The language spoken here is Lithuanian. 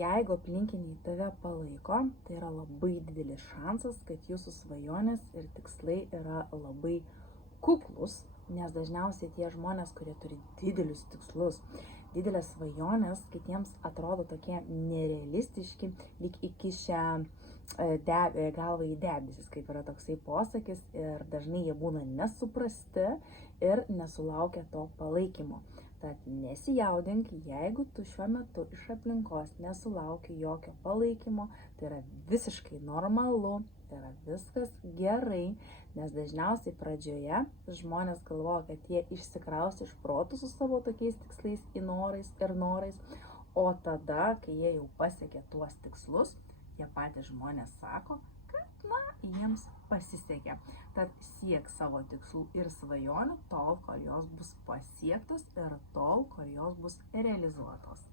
jeigu aplinkiniai tave palaiko, tai yra labai didelis šansas, kad jūsų svajonės ir tikslai yra labai kuklus, nes dažniausiai tie žmonės, kurie turi didelius tikslus, didelės svajonės, kitiems atrodo tokie nerealistiški, lyg įkišę galvą į debesis, kaip yra toksai posakis, ir dažnai jie būna nesuprasti ir nesulaukia to palaikymo. Tad nesijaudink, jeigu tu šiuo metu iš aplinkos nesulauki jokio palaikymo, tai yra visiškai normalu, tai yra viskas gerai, nes dažniausiai pradžioje žmonės galvoja, kad jie išsikraus iš protų su savo tokiais tikslais ir norais, o tada, kai jie jau pasiekė tuos tikslus, tie patys žmonės sako, kad jiems pasisekė. Tad siek savo tikslų ir svajonių tol, kol jos bus pasiektos ir tol, kol jos bus realizuotos.